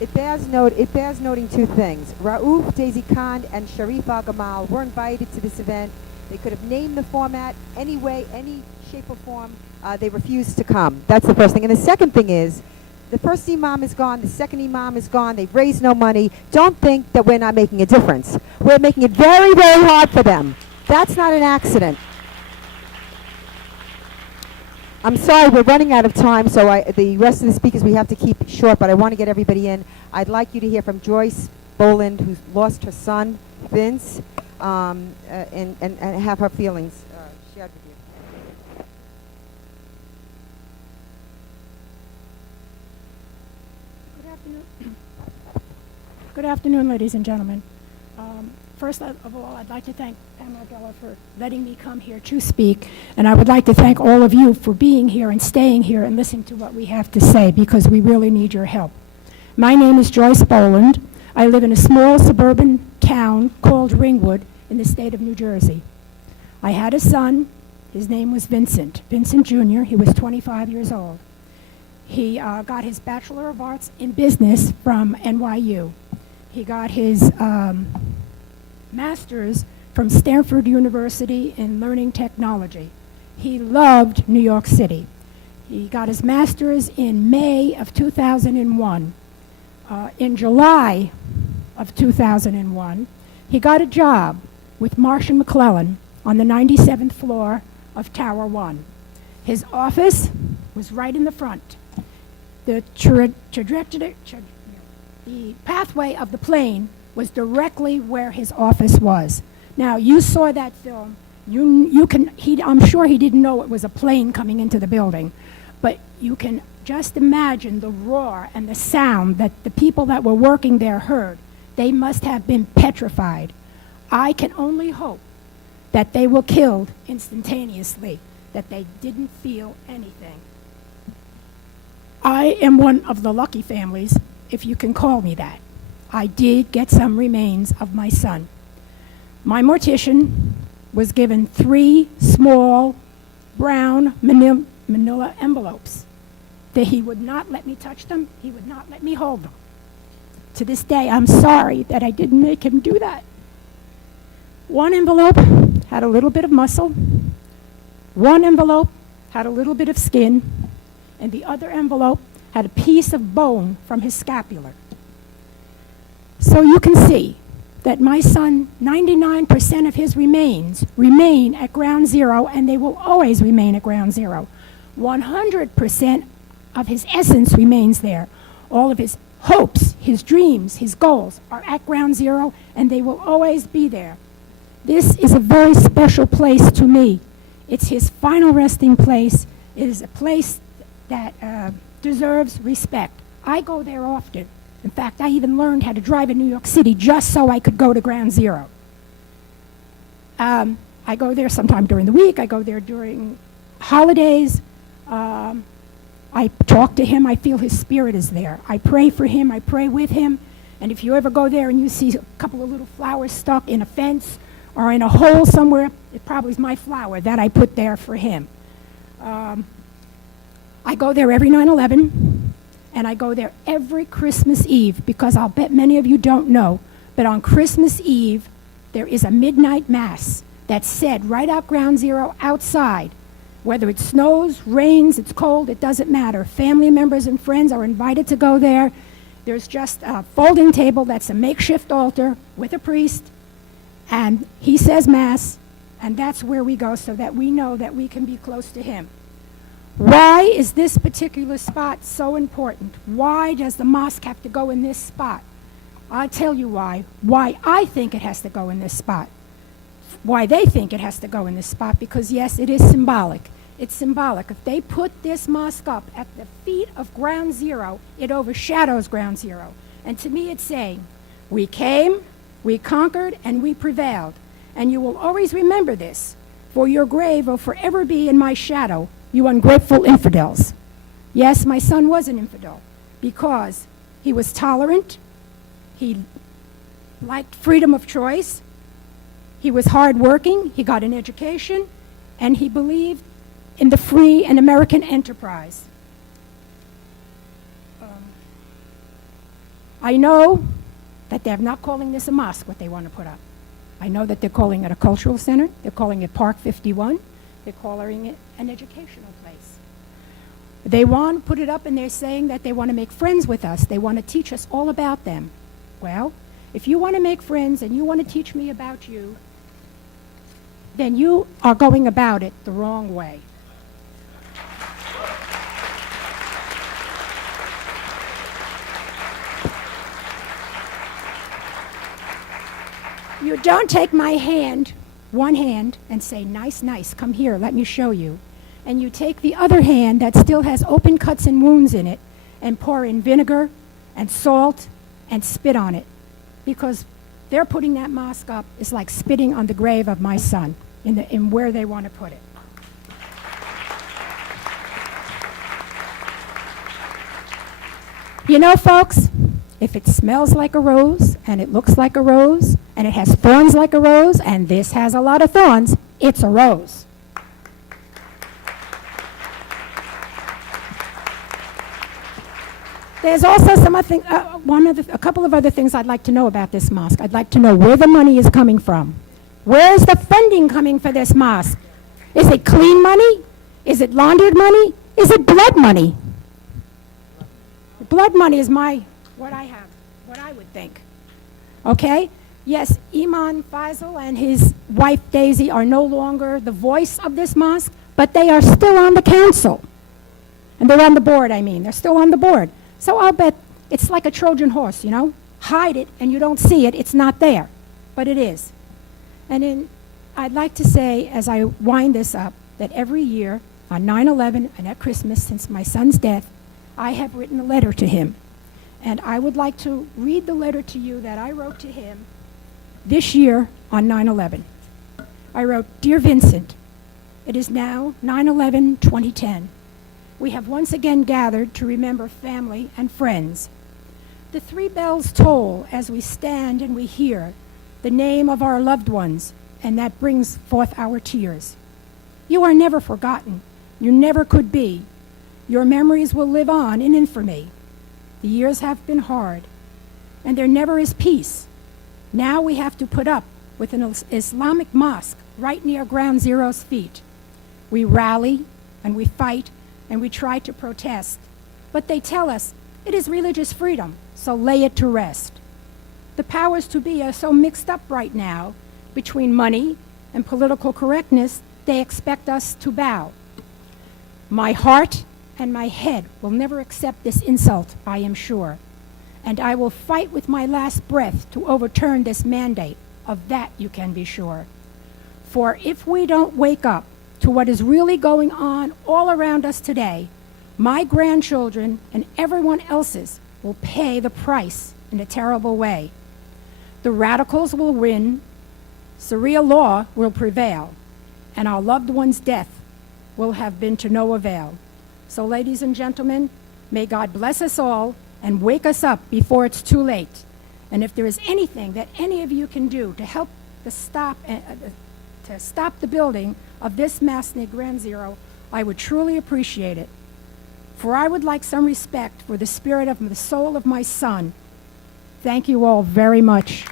It bears noting two things. Raouf, Daisy Khan, and Sharif Al-Gamal were invited to this event. They could have named the format any way, any shape or form. They refused to come. That's the first thing. And the second thing is, the first imam is gone, the second imam is gone, they've raised no money. Don't think that we're not making a difference. We're making it very, very hard for them. That's not an accident. I'm sorry, we're running out of time, so the rest of the speakers we have to keep short, but I want to get everybody in. I'd like you to hear from Joyce Boland, who's lost her son, Vince, and have her feelings shared with you. Good afternoon, ladies and gentlemen. First of all, I'd like to thank Pamela Geller for letting me come here to speak, and I would like to thank all of you for being here and staying here and listening to what we have to say, because we really need your help. My name is Joyce Boland. I live in a small suburban town called Ringwood in the state of New Jersey. I had a son. His name was Vincent Jr. He was 25 years old. He got his Bachelor of Arts in Business from NYU. He got his master's from Stanford University in Learning Technology. He loved New York City. He got his master's in May of 2001. In July of 2001, he got a job with Marsh & McLellan on the 97th floor of Tower 1. His office was right in the front. The pathway of the plane was directly where his office was. Now, you saw that film. I'm sure he didn't know it was a plane coming into the building, but you can just imagine the roar and the sound that the people that were working there heard. They must have been petrified. I can only hope that they were killed instantaneously, that they didn't feel anything. I am one of the lucky families, if you can call me that. I did get some remains of my son. My mortician was given 3 small brown manila envelopes that he would not let me touch them, he would not let me hold them. To this day, I'm sorry that I didn't make him do that. One envelope had a little bit of muscle, one envelope had a little bit of skin, and the other envelope had a piece of bone from his scapular. So you can see that my son, 99% of his remains remain at ground zero, and they will always remain at ground zero. 100% of his essence remains there. All of his hopes, his dreams, his goals are at ground zero, and they will always be there. This is a very special place to me. It's his final resting place. It is a place that deserves respect. I go there often. In fact, I even learned how to drive in New York City just so I could go to ground zero. I go there sometime during the week. I go there during holidays. I talk to him. I feel his spirit is there. I pray for him. I pray with him. And if you ever go there and you see a couple of little flowers stuck in a fence or in a hole somewhere, it probably is my flower that I put there for him. I go there every 9/11. And I go there every Christmas Eve, because I'll bet many of you don't know, but on Christmas Eve, there is a midnight mass that's said right out ground zero outside. Whether it snows, rains, it's cold, it doesn't matter. Family members and friends are invited to go there. There's just a folding table that's a makeshift altar with a priest, and he says mass, and that's where we go so that we know that we can be close to him. Why is this particular spot so important? Why does the mosque have to go in this spot? I'll tell you why. Why I think it has to go in this spot. Why they think it has to go in this spot, because yes, it is symbolic. It's symbolic. If they put this mosque up at the feet of ground zero, it overshadows ground zero. And to me it's saying, we came, we conquered, and we prevailed. And you will always remember this, for your grave will forever be in my shadow, you ungrateful infidels. Yes, my son was an infidel because he was tolerant, he liked freedom of choice, he was hardworking, he got an education, and he believed in the free and American enterprise. I know that they're not calling this a mosque, what they want to put up. I know that they're calling it a cultural center. They're calling it Park 51. They're calling it an educational place. They want to put it up, and they're saying that they want to make friends with us. They want to teach us all about them. Well, if you want to make friends and you want to teach me about you, then you are going about it the wrong way. You don't take my hand, one hand, and say, nice, nice, come here, let me show you. And you take the other hand that still has open cuts and wounds in it and pour in vinegar and salt and spit on it. Because they're putting that mosque up is like spitting on the grave of my son in where they want to put it. You know, folks, if it smells like a rose, and it looks like a rose, and it has thorns like a rose, and this has a lot of thorns, it's a rose. There's also a couple of other things I'd like to know about this mosque. I'd like to know where the money is coming from. Where is the funding coming for this mosque? Is it clean money? Is it laundered money? Is it blood money? Blood money is what I have, what I would think. Okay? Yes, Imam Faisal and his wife Daisy are no longer the voice of this mosque, but they are still on the council. And they're on the board, I mean. They're still on the board. So I'll bet it's like a Trojan horse, you know? Hide it and you don't see it, it's not there. But it is. And I'd like to say, as I wind this up, that every year on 9/11 and at Christmas, since my son's death, I have written a letter to him. And I would like to read the letter to you that I wrote to him this year on 9/11. I wrote, Dear Vincent, it is now 9/11/2010. We have once again gathered to remember family and friends. The 3 bells toll as we stand and we hear the name of our loved ones, and that brings forth our tears. You are never forgotten. You never could be. Your memories will live on in infamy. The years have been hard, and there never is peace. Now we have to put up with an Islamic mosque right near Ground Zero's feet. We rally, and we fight, and we try to protest. But they tell us it is religious freedom, so lay it to rest. The powers to be are so mixed up right now between money and political correctness, they expect us to bow. My heart and my head will never accept this insult, I am sure. And I will fight with my last breath to overturn this mandate. Of that you can be sure. For if we don't wake up to what is really going on all around us today, my grandchildren and everyone else's will pay the price in a terrible way. The radicals will win, Sharia law will prevail, and our loved one's death will have been to no avail. So, ladies and gentlemen, may God bless us all and wake us up before it's too late. And if there is anything that any of you can do to help to stop the building of this mosque near Ground Zero, I would truly appreciate it. For I would like some respect for the spirit of the soul of my son. Thank you all very much.